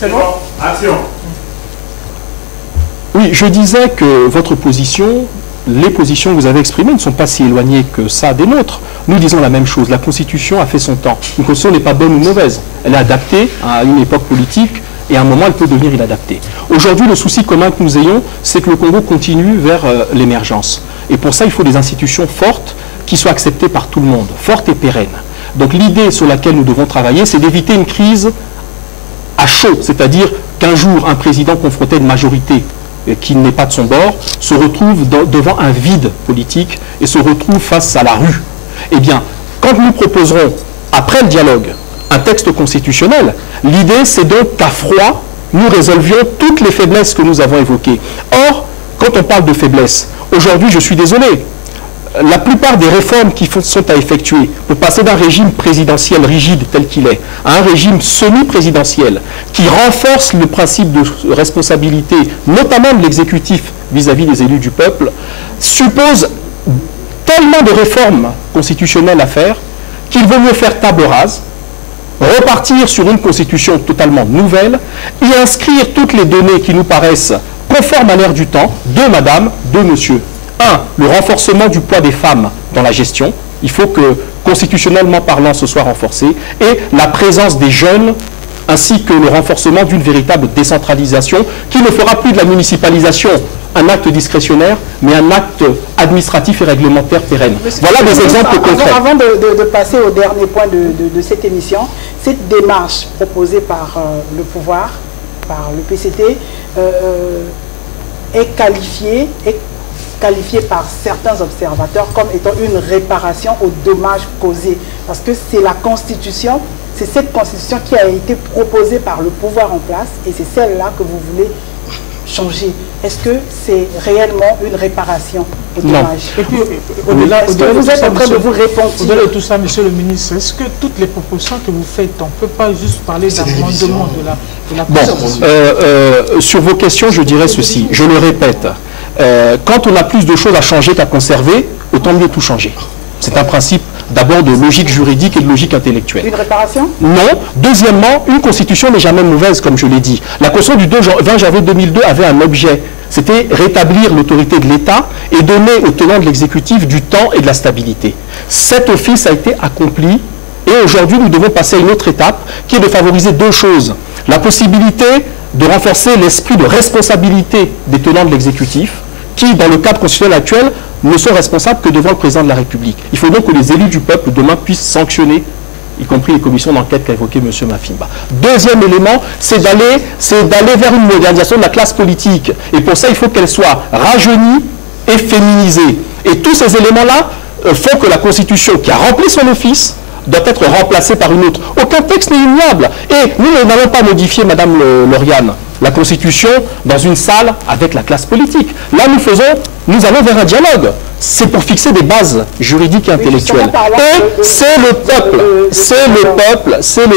C'est bon. Action. Oui, je disais que votre position, les positions que vous avez exprimées ne sont pas si éloignées que ça des nôtres. Nous disons la même chose. La Constitution a fait son temps. Une Constitution n'est pas bonne ou mauvaise. Elle est adaptée à une époque politique et à un moment, elle peut devenir inadaptée. Aujourd'hui, le souci commun que nous ayons, c'est que le Congo continue vers l'émergence. Et pour ça, il faut des institutions fortes qui soient acceptées par tout le monde, fortes et pérennes. Donc l'idée sur laquelle nous devons travailler, c'est d'éviter une crise à chaud, c'est-à-dire qu'un jour, un président confronté à une majorité qui n'est pas de son bord, se retrouve devant un vide politique et se retrouve face à la rue. Eh bien, quand nous proposerons, après le dialogue, un texte constitutionnel, l'idée c'est donc qu'à froid, nous résolvions toutes les faiblesses que nous avons évoquées. Or, quand on parle de faiblesses, aujourd'hui, je suis désolé, la plupart des réformes qui sont à effectuer pour passer d'un régime présidentiel rigide tel qu'il est à un régime semi-présidentiel qui renforce le principe de responsabilité, notamment de l'exécutif vis-à-vis des élus du peuple, suppose tellement de réformes constitutionnelles à faire qu'il vaut mieux faire table rase, repartir sur une constitution totalement nouvelle et inscrire toutes les données qui nous paraissent conformes à l'ère du temps, de madame, de monsieur. 1. Le renforcement du poids des femmes dans la gestion. Il faut que, constitutionnellement parlant, ce soit renforcé. Et la présence des jeunes, ainsi que le renforcement d'une véritable décentralisation qui ne fera plus de la municipalisation un acte discrétionnaire, mais un acte administratif et réglementaire pérenne. Voilà des exemples concrets. Avant de passer au dernier point de cette émission, cette démarche proposée par le pouvoir, par le PCT, est qualifiée par certains observateurs comme étant une réparation aux dommages causés. Parce que c'est la Constitution, c'est cette Constitution qui a été proposée par le pouvoir en place et c'est celle-là que vous voulez changer. Est-ce que c'est réellement une réparation aux dommages? Et puis, au-delà vous êtes en train de vous répondre. Au-delà de tout ça, monsieur le ministre, est-ce que toutes les propositions que vous faites, on ne peut pas juste parler d'amendement de la Constitution? Sur vos questions, je dirais ceci. Je le répète. Quand on a plus de choses à changer qu'à conserver, autant mieux tout changer. C'est un principe d'abord de logique juridique et de logique intellectuelle. Une réparation? Non. Deuxièmement, une constitution n'est jamais mauvaise, comme je l'ai dit. La constitution du 20 janvier 2002 avait un objet. C'était rétablir l'autorité de l'État et donner aux tenants de l'exécutif du temps et de la stabilité. Cet office a été accompli et aujourd'hui, nous devons passer à une autre étape qui est de favoriser deux choses. La possibilité de renforcer l'esprit de responsabilité des tenants de l'exécutif qui, dans le cadre constitutionnel actuel, ne sont responsables que devant le président de la République. Il faut donc que les élus du peuple demain puissent sanctionner, y compris les commissions d'enquête qu'a évoqué M. Mafimba. Deuxième élément, c'est d'aller vers une modernisation de la classe politique. Et pour ça, il faut qu'elle soit rajeunie et féminisée. Et tous ces éléments-là font que la Constitution, qui a rempli son office, doit être remplacée par une autre. Aucun texte n'est immuable. Et nous n'allons pas modifier, Madame Lauriane, la Constitution dans une salle avec la classe politique. Là, nous allons vers un dialogue. C'est pour fixer des bases juridiques et intellectuelles. Et c'est le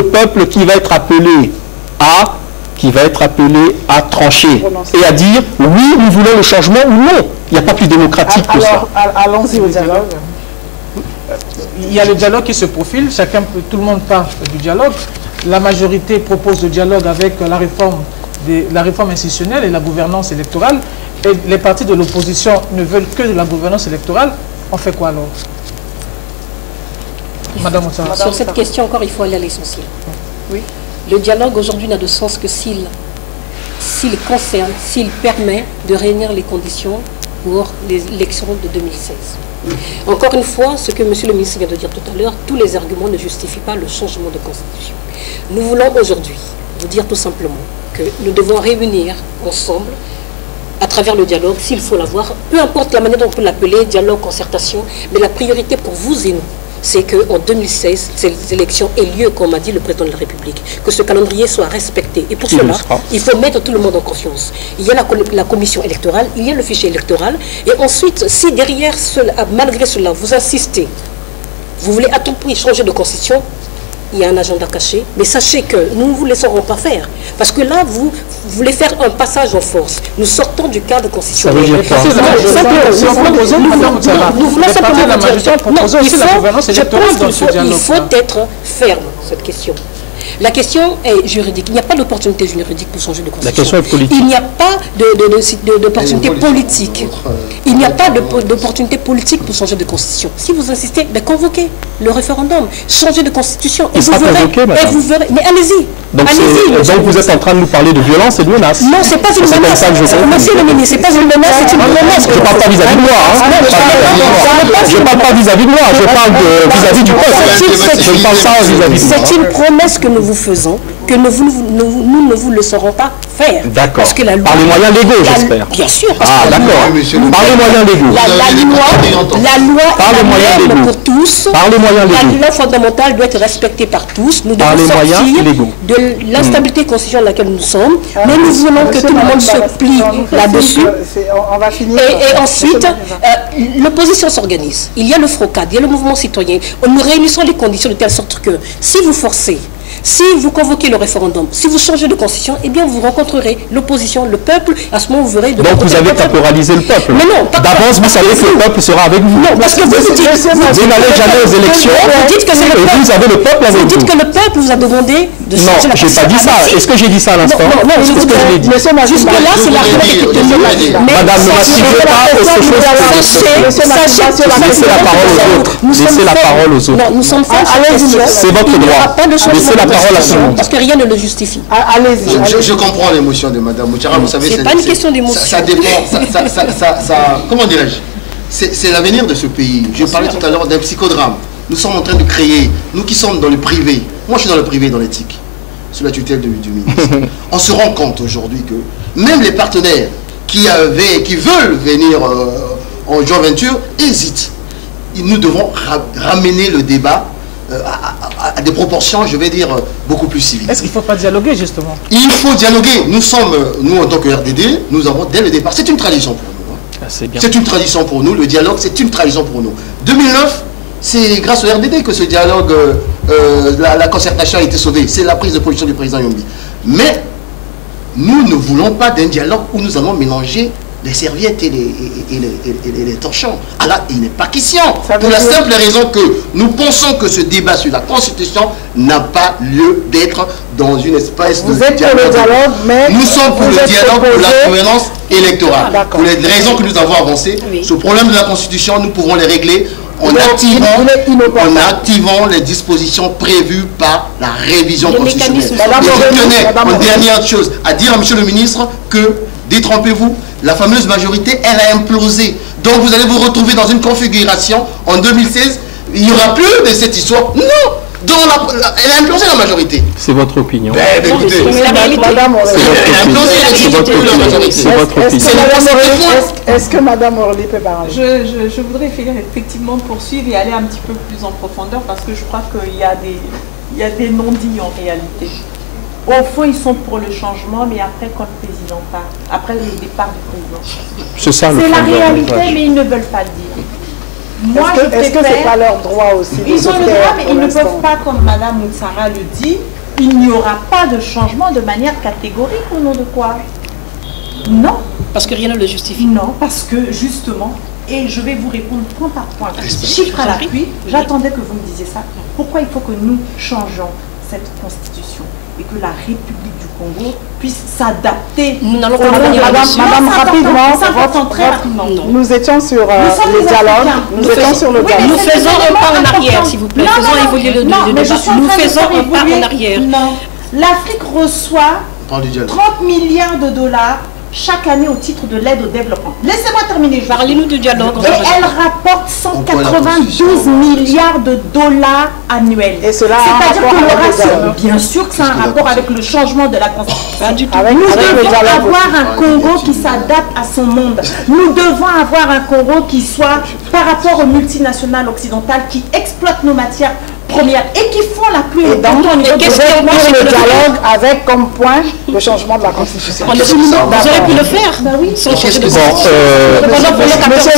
peuple qui va être appelé à trancher et à dire oui, nous voulons le changement ou non. Il n'y a pas plus démocratique que ça. Allons-y au dialogue. Il y a le dialogue qui se profile, tout le monde parle du dialogue. La majorité propose le dialogue avec la réforme institutionnelle et la gouvernance électorale. Et les partis de l'opposition ne veulent que de la gouvernance électorale. On fait quoi alors? Madame Ouattara. Sur cette question encore, il faut aller à l'essentiel. Oui. Le dialogue aujourd'hui n'a de sens que s'il concerne, s'il permet de réunir les conditions pour l'élection de 2016. Encore une fois, ce que M. le ministre vient de dire tout à l'heure, tous les arguments ne justifient pas le changement de constitution. Nous voulons aujourd'hui vous dire tout simplement que nous devons réunir ensemble, à travers le dialogue, s'il faut l'avoir, peu importe la manière dont on peut l'appeler, dialogue, concertation, mais la priorité pour vous et nous, c'est qu'en 2016, ces élections aient lieu, comme a dit le président de la République, que ce calendrier soit respecté. Et pour cela, il faut mettre tout le monde en confiance. Il y a la commission électorale, il y a le fichier électoral, et ensuite, si derrière cela, malgré cela, vous insistez, vous voulez à tout prix changer de constitution, il y a un agenda caché, mais sachez que nous ne vous laisserons pas faire. Parce que là, vous voulez faire un passage en force. Nous sortons du cadre constitutionnel. Nous voulons simplement dire, il faut être ferme, cette question. La question est juridique. Il n'y a pas d'opportunité juridique pour changer de constitution. La question est politique. Il n'y a pas d'opportunité politique. Il n'y a pas d'opportunité politique pour changer de constitution. Si vous insistez, ben convoquez le référendum, changez de constitution. Il sera convoqué, madame. Et vous verrez. Mais allez-y. Donc, vous êtes en train de nous parler de violence et de menace. Non, c'est pas une menace. Monsieur le ministre, c'est pas une menace, c'est une menace. Je ne parle pas vis-à-vis de moi. Je ne parle pas vis-à-vis de moi. Je parle vis-à-vis du peuple. Je ne parle pas vis-à-vis de moi. C'est une promesse que nous vous faisons, que nous ne vous laisserons pas faire. D'accord. Par les moyens légaux, j'espère. Bien sûr. Ah, d'accord. Par les moyens légaux. La loi est la même pour tous. Par les moyens légaux. La loi fondamentale doit être respectée par tous. Nous Par les devons moyens sortir légaux. de l'instabilité constitutionnelle dans laquelle nous sommes. Mais nous voulons que tout le monde se plie là-dessus. On va finir. Et ensuite, l'opposition s'organise. Il y a le FROCAD, il y a le mouvement citoyen. Nous réunissons les conditions de telle sorte que si vous forcez, si vous convoquez le référendum, si vous changez de constitution, eh bien vous rencontrerez l'opposition, le peuple. À ce moment, vous verrez... Donc vous avez caporalisé le peuple. Mais non, pas d'avance, vous savez que le peuple sera avec vous. Non, parce que vous dites... Vous n'allez jamais aux élections. Vous dites que c'est le peuple. Vous avez le peuple avec vous. Vous dites que le peuple vous a demandé de changer la constitution. Non, je n'ai pas dit ça. Est-ce que j'ai dit ça à l'instant? Non, je vous dis. Jusque-là, c'est l'argument qui était tenu. Madame, ne m'assumez pas autre chose. Laissez la parole aux autres. Laissez la parole aux autres. Non, nous sommes face à la question. C'est votre droit. Laissez la parole à tout le monde. Parce que rien ne le justifie. Allez-y. Je comprends l'émotion de Mme Moutiara. Vous savez, c'est pas une question d'émotion. Ça dépend. Comment dirais-je? C'est l'avenir de ce pays. Je parlais tout à l'heure d'un psychodrame. Nous sommes en train de créer, nous qui sommes dans le privé, moi je suis dans le privé, dans l'éthique, sous la tutelle du ministre. On se rend compte aujourd'hui que même les partenaires qui veulent venir en joint venture hésitent. Nous devons ramener le débat à des proportions, je vais dire, beaucoup plus civiles. Est-ce qu'il ne faut pas dialoguer, justement? Il faut dialoguer. Nous en tant que RDD, nous avons dès le départ, c'est une tradition pour nous. C'est une tradition pour nous, le dialogue, c'est une tradition pour nous. 2009, c'est grâce au RDD que ce dialogue, la concertation a été sauvée. C'est la prise de position du président Yombi. Mais nous ne voulons pas d'un dialogue où nous allons mélanger les serviettes et les torchons. Alors, il n'est pas question. Pour la simple raison que nous pensons que ce débat sur la Constitution n'a pas lieu d'être dans une espèce de dialogue. Vous êtes pour le dialogue, mais... Nous sommes pour le dialogue, pour la gouvernance électorale. Pour les raisons que nous avons avancées, ce problème de la Constitution, nous pourrons les régler en activant les dispositions prévues par la révision constitutionnelle. Je tenais, en dernière chose, à dire à M. le ministre que, détrompez-vous, la fameuse majorité, elle a implosé. Donc vous allez vous retrouver dans une configuration, en 2016, il n'y aura plus de cette histoire. Non, elle a implosé la majorité. C'est votre opinion. Écoutez, c'est votre opinion. Est-ce que Mme Orly peut parler? Je voudrais effectivement poursuivre et aller un petit peu plus en profondeur parce que je crois qu'il y a des non-dits en réalité. Au fond, ils sont pour le changement, mais après, quand le président part, après le départ du président. C'est ça le problème. C'est la réalité, mais ils ne veulent pas le dire. Moi, est-ce que ce n'est pas leur droit aussi? Ils ont le droit, mais ils ne peuvent pas, comme Mme Moutiara le dit, il n'y aura pas de changement de manière catégorique au nom de quoi? Non. Parce que rien ne le justifie. Non, parce que justement, et je vais vous répondre point par point, chiffre à l'appui, j'attendais que vous me disiez ça. Pourquoi il faut que nous changeons cette constitution et que la République du Congo puisse s'adapter? Nous n'allons pas revenir là-dessus. Madame, rapidement, nous étions sur les dialogues. Nous étions sur le dialogue. Nous faisons un pas en arrière, s'il vous plaît. Faisons évoluer le débat. Nous faisons un pas en arrière. Non. L'Afrique reçoit 30 milliards de dollars chaque année au titre de l'aide au développement. Laissez-moi terminer. Parlez-nous du dialogue. Et elle rapporte 192 milliards de dollars annuels. Et cela c'est-à-dire que le ratio, bien sûr que c'est un rapport avec le changement de la Constitution. Nous devons avoir un Congo qui s'adapte à son monde. Nous devons avoir un Congo qui soit par rapport aux multinationales occidentales qui exploitent nos matières premières et qui font la pluie. Et donc, le dialogue avec comme point le changement de la Constitution. Vous aurez pu le faire. Oui. Monsieur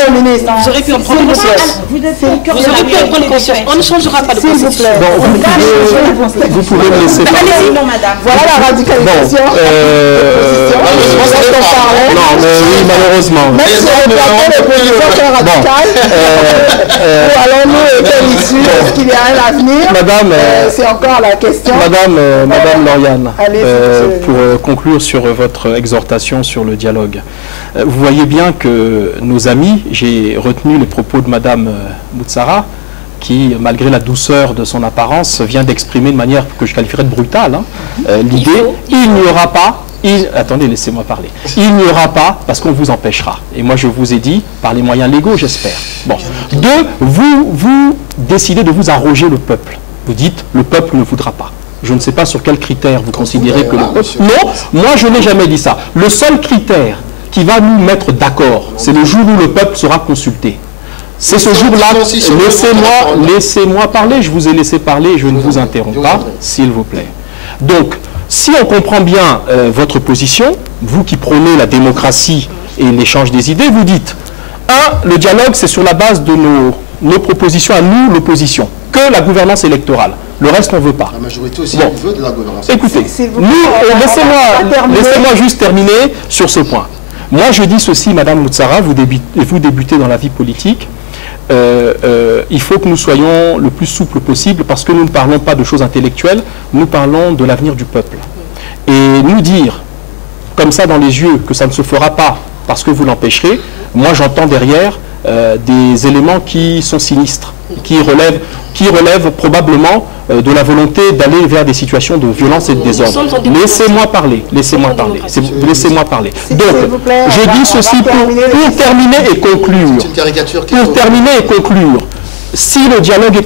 le ministre, vous aurez pu en prendre conscience. Vous aurez pu en prendre conscience. On ne changera pas de constitution. Vous pouvez me laisser parler. Allez-y, non, madame. Voilà la radicalisation. Non, mais oui, malheureusement. Même si on regarde les positions radicales, où allons-nous être issus? Est-ce qu'il y a un avenir? Madame, c'est encore la question. Madame Lauriane, pour conclure sur votre exhortation sur le dialogue, vous voyez bien que nos amis, j'ai retenu les propos de Madame Moutsara, qui, malgré la douceur de son apparence, vient d'exprimer de manière que je qualifierais de brutale l'idée, il n'y aura pas, attendez, laissez-moi parler, il n'y aura pas parce qu'on vous empêchera. Et moi, je vous ai dit, par les moyens légaux, j'espère. Bon. Deux, vous décidez de vous arroger le peuple. Vous dites, le peuple ne voudra pas. Je ne sais pas sur quels critères vous considérez que le peuple... Non, moi, je n'ai jamais dit ça. Le seul critère qui va nous mettre d'accord, c'est le jour où le peuple sera consulté. C'est ce jour-là, laissez-moi parler, je vous ai laissé parler, je ne vous interromps pas, s'il vous plaît. Donc, si on comprend bien votre position, vous qui prônez la démocratie et l'échange des idées, vous dites, le dialogue, c'est sur la base de nos propositions à nous, l'opposition, que la gouvernance électorale. Le reste, on ne veut pas. La majorité aussi veut de la gouvernance. Écoutez, laissez-moi juste terminer sur ce point. Moi, je dis ceci, Madame Moutsara, vous débutez dans la vie politique. Il faut que nous soyons le plus souples possible parce que nous ne parlons pas de choses intellectuelles, nous parlons de l'avenir du peuple. Et nous dire, comme ça dans les yeux, que ça ne se fera pas parce que vous l'empêcherez, moi j'entends derrière des éléments qui sont sinistres, qui relèvent probablement de la volonté d'aller vers des situations de violence et de désordre. Laissez-moi parler, laissez-moi parler. Donc, je dis ceci pour terminer et conclure. Pour terminer et conclure. Si le dialogue est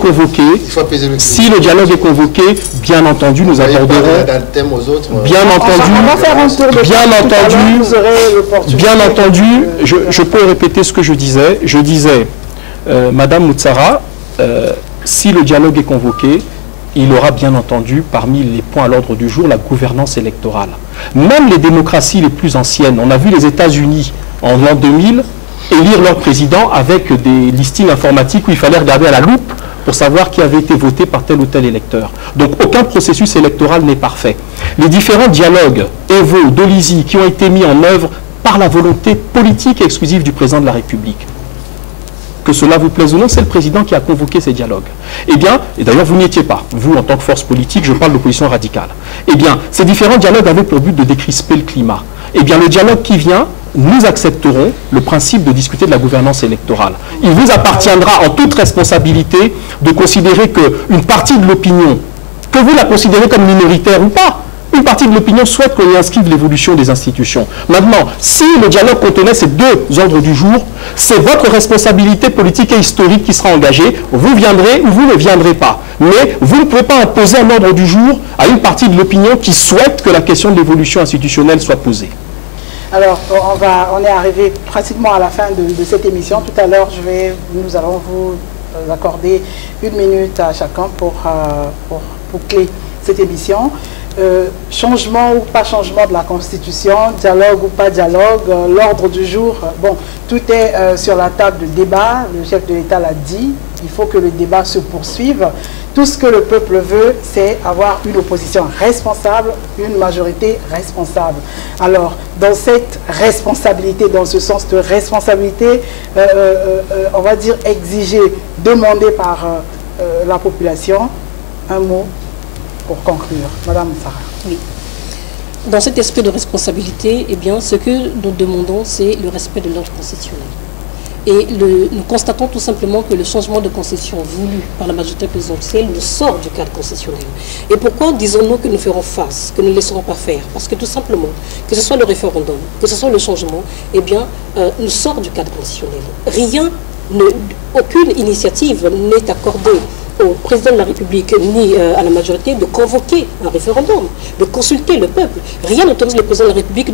convoqué, bien entendu, nous aborderons, bien entendu, je peux répéter ce que je disais. Je disais, Madame Moutsara, si le dialogue est convoqué, il aura bien entendu parmi les points à l'ordre du jour la gouvernance électorale. Même les démocraties les plus anciennes, on a vu les États-Unis en l'an 2000 élire leur président avec des listings informatiques où il fallait regarder à la loupe pour savoir qui avait été voté par tel ou tel électeur. Donc aucun processus électoral n'est parfait. Les différents dialogues, Evo, Dolizy, qui ont été mis en œuvre par la volonté politique et exclusive du président de la République. Que cela vous plaise ou non, c'est le président qui a convoqué ces dialogues. Eh bien, et d'ailleurs vous n'y étiez pas, vous en tant que force politique, je parle d'opposition radicale. Eh bien, ces différents dialogues avaient pour but de décrisper le climat. Eh bien, le dialogue qui vient, nous accepterons le principe de discuter de la gouvernance électorale. Il vous appartiendra en toute responsabilité de considérer qu'une partie de l'opinion, que vous la considérez comme minoritaire ou pas, une partie de l'opinion souhaite qu'on y inscrive l'évolution des institutions. Maintenant, si le dialogue contenait ces deux ordres du jour, c'est votre responsabilité politique et historique qui sera engagée. Vous viendrez ou vous ne viendrez pas. Mais vous ne pouvez pas imposer un ordre du jour à une partie de l'opinion qui souhaite que la question de l'évolution institutionnelle soit posée. Alors, on est arrivé pratiquement à la fin de cette émission. Tout à l'heure, nous allons vous accorder 1 minute à chacun pour clé cette émission. Changement ou pas changement de la Constitution, dialogue ou pas dialogue, l'ordre du jour, bon, tout est sur la table de débat, le chef de l'État l'a dit, il faut que le débat se poursuive. Tout ce que le peuple veut, c'est avoir une opposition responsable, une majorité responsable. Alors, dans cette responsabilité, dans ce sens de responsabilité, on va dire exigé, demandé par la population, un mot pour conclure. Madame Sarah. Oui. Dans cet esprit de responsabilité, eh bien, ce que nous demandons, c'est le respect de l'ordre constitutionnel. Et nous constatons tout simplement que le changement de constitution voulu par la majorité présidentielle nous sort du cadre constitutionnel. Et pourquoi disons-nous que nous ferons face, que nous ne laisserons pas faire? Parce que tout simplement, que ce soit le référendum, que ce soit le changement, eh bien, nous sort du cadre constitutionnel. Aucune initiative n'est accordée au président de la République ni à la majorité de convoquer un référendum, de consulter le peuple. Rien n'autorise le président de la République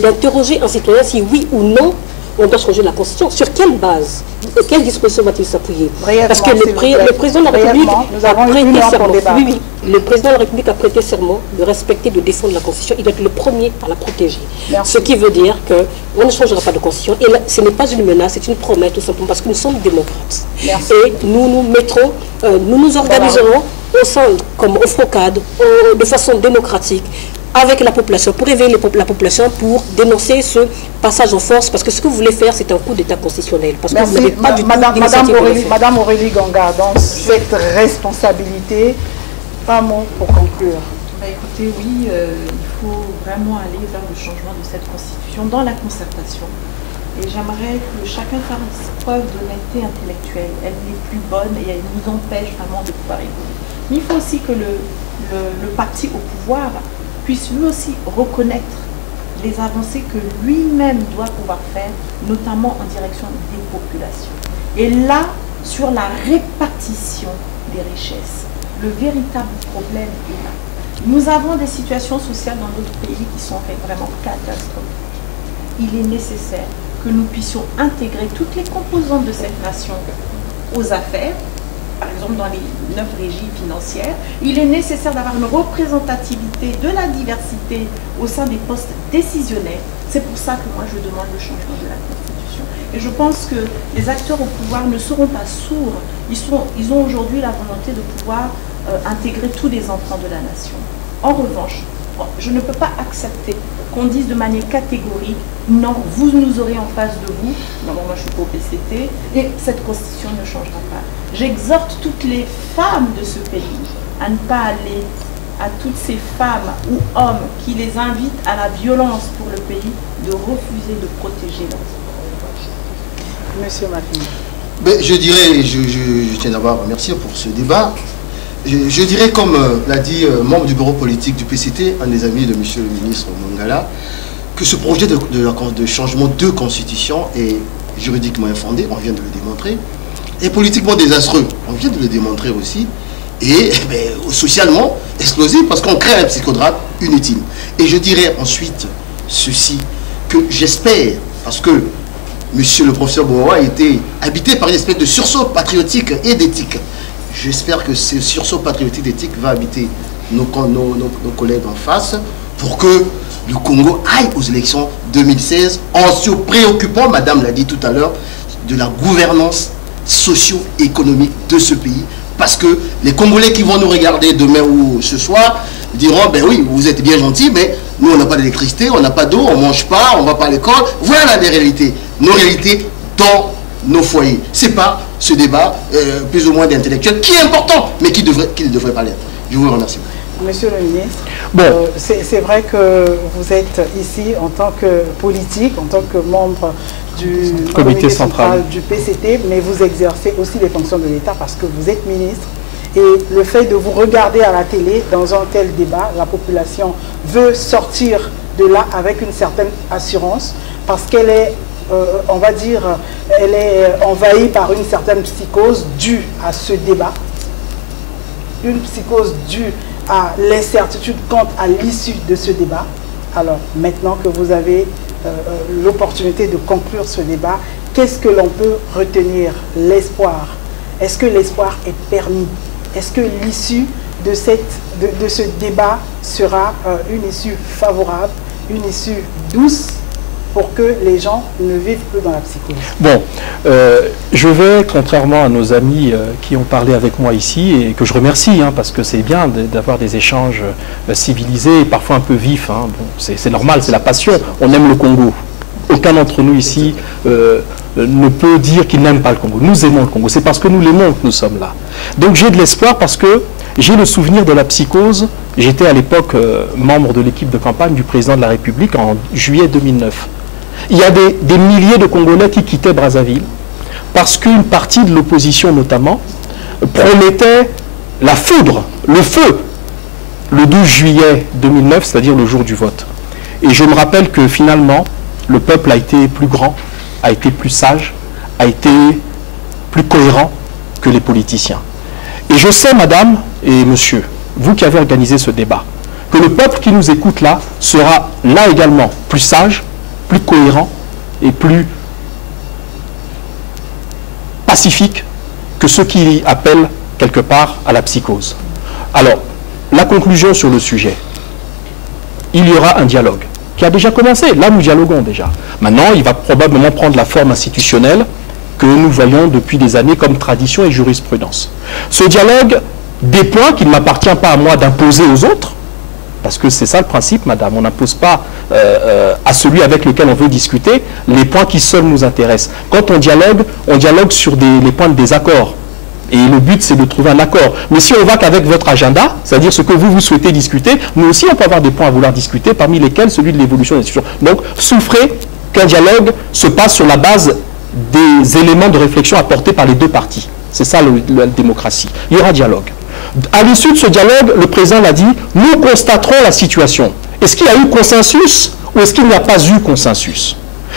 d'interroger un citoyen si oui ou non on doit changer la Constitution. Sur quelle base? Quelle disposition va-t-il s'appuyer? Parce que le président de la République a prêté serment. Oui, le président de la République a prêté serment de respecter, de défendre la Constitution. Il doit être le premier à la protéger. Merci. Ce qui veut dire qu'on ne changera pas de Constitution. Et là, ce n'est pas une menace, c'est une promesse tout simplement parce que nous sommes démocrates. Merci. Et nous nous mettrons, nous nous organiserons au sein, comme au FROCAD, de façon démocratique, avec la population, pour réveiller la population, pour dénoncer ce passage en force, parce que ce que vous voulez faire, c'est un coup d'État constitutionnel. Parce que vous n'avez pas du tout Madame Aurélie Ganga, dans cette responsabilité, un mot pour conclure. Écoutez, oui, il faut vraiment aller vers le changement de cette constitution dans la concertation. Et j'aimerais que chacun fasse preuve d'honnêteté intellectuelle. Elle n'est plus bonne et elle nous empêche vraiment de pouvoir évoluer. Mais il faut aussi que le parti au pouvoir puisse lui aussi reconnaître les avancées que lui-même doit pouvoir faire, notamment en direction des populations. Et là, sur la répartition des richesses, le véritable problème est là. Nous avons des situations sociales dans notre pays qui sont vraiment catastrophiques. Il est nécessaire que nous puissions intégrer toutes les composantes de cette nation aux affaires, par exemple dans les 9 régies financières. Il est nécessaire d'avoir une représentativité de la diversité au sein des postes décisionnels. C'est pour ça que moi je demande le changement de la Constitution. Et je pense que les acteurs au pouvoir ne seront pas sourds. Ils ont aujourd'hui la volonté de pouvoir intégrer tous les enfants de la nation. En revanche, je ne peux pas accepter qu'on dise de manière catégorique, non, vous nous aurez en face de vous, non, moi je suis pas au PCT, et cette constitution ne changera pas. J'exhorte toutes les femmes de ce pays à ne pas aller à toutes ces femmes ou hommes qui les invitent à la violence pour le pays, de refuser de protéger leurs enfants. Monsieur Mafini. Je dirais, je tiens d'abord à remercier pour ce débat. Je dirais, comme l'a dit membre du bureau politique du PCT, un des amis de monsieur le ministre Mongala, que ce projet de changement de constitution est juridiquement infondé, on vient de le démontrer, et politiquement désastreux, on vient de le démontrer aussi, et socialement explosif, parce qu'on crée un psychodrame inutile. Et je dirais ensuite ceci, que j'espère, parce que monsieur le professeur Boa a été habité par une espèce de sursaut patriotique et d'éthique. J'espère que ce sursaut patriotique d'éthique va habiter nos collègues en face pour que le Congo aille aux élections 2016 en se préoccupant, madame l'a dit tout à l'heure, de la gouvernance socio-économique de ce pays. Parce que les Congolais qui vont nous regarder demain ou ce soir diront, ben oui, vous êtes bien gentils, mais nous on n'a pas d'électricité, on n'a pas d'eau, on ne mange pas, on ne va pas à l'école. Voilà les réalités. Nos réalités dans nos foyers. Ce n'est pas ce débat plus ou moins d'intellectuel qui est important, mais qui ne devrait pas l'être. Je vous remercie. Monsieur le ministre, bon. C'est vrai que vous êtes ici en tant que politique, en tant que membre du comité central du PCT, mais vous exercez aussi les fonctions de l'État parce que vous êtes ministre. Et le fait de vous regarder à la télé dans un tel débat, la population veut sortir de là avec une certaine assurance parce qu'elle est, on va dire, elle est envahie par une certaine psychose due à ce débat. Une psychose due à l'incertitude quant à l'issue de ce débat. Alors, maintenant que vous avez l'opportunité de conclure ce débat, qu'est-ce que l'on peut retenir? L'espoir. Est-ce que l'espoir est permis? Est-ce que l'issue de ce débat sera une issue favorable, une issue douce pour que les gens ne vivent plus dans la psychose? Bon, je vais, contrairement à nos amis qui ont parlé avec moi ici, et que je remercie, parce que c'est bien d'avoir des échanges civilisés et parfois un peu vifs. Bon, c'est normal, c'est la passion. On aime le Congo. Aucun d'entre nous ici ne peut dire qu'il n'aime pas le Congo. Nous aimons le Congo. C'est parce que nous l'aimons que nous sommes là. Donc j'ai de l'espoir parce que j'ai le souvenir de la psychose. J'étais à l'époque membre de l'équipe de campagne du président de la République en juillet 2009. Il y a des milliers de Congolais qui quittaient Brazzaville parce qu'une partie de l'opposition notamment promettait la foudre, le feu, le 12 juillet 2009, c'est-à-dire le jour du vote. Et je me rappelle que finalement, le peuple a été plus grand, a été plus sage, a été plus cohérent que les politiciens. Et je sais, madame et monsieur, vous qui avez organisé ce débat, que le peuple qui nous écoute là sera là également plus sage, plus cohérent et plus pacifique que ceux qui appellent quelque part à la psychose. Alors, la conclusion sur le sujet, il y aura un dialogue qui a déjà commencé. Là, nous dialoguons déjà. Maintenant, il va probablement prendre la forme institutionnelle que nous voyons depuis des années comme tradition et jurisprudence. Ce dialogue, des points qu'il ne m'appartient pas à moi d'imposer aux autres, Parce que c'est ça le principe, madame. On n'impose pas à celui avec lequel on veut discuter les points qui seuls nous intéressent. Quand on dialogue sur les points de désaccord. Et le but, c'est de trouver un accord. Mais si on va qu'avec votre agenda, c'est-à-dire ce que vous souhaitez discuter, nous aussi, on peut avoir des points à vouloir discuter, parmi lesquels celui de l'évolution des institutions. Donc, souffrez qu'un dialogue se passe sur la base des éléments de réflexion apportés par les deux parties. C'est ça la démocratie. Il y aura dialogue. À l'issue de ce dialogue, le président l'a dit, nous constaterons la situation. Est-ce qu'il y a eu consensus ou est-ce qu'il n'y a pas eu consensus?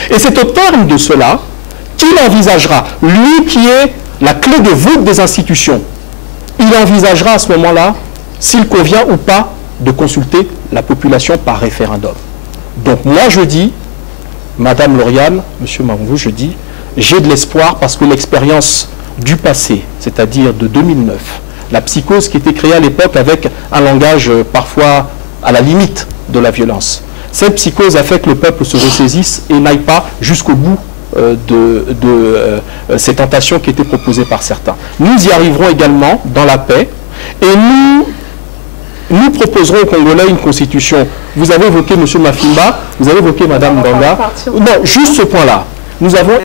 Et c'est au terme de cela qu'il envisagera, lui qui est la clé de voûte des institutions, il envisagera à ce moment-là s'il convient ou pas de consulter la population par référendum. Donc moi je dis, Madame Lauriane, Monsieur Mambou, je dis, j'ai de l'espoir parce que l'expérience du passé, c'est-à-dire de 2009, la psychose qui était créée à l'époque avec un langage parfois à la limite de la violence, cette psychose a fait que le peuple se ressaisisse et n'aille pas jusqu'au bout de ces tentations qui étaient proposées par certains. Nous y arriverons également dans la paix et nous proposerons aux Congolais une constitution. Vous avez évoqué M. Mafimba, vous avez évoqué Mme Mbanga. Non, juste ce point-là. Nous avons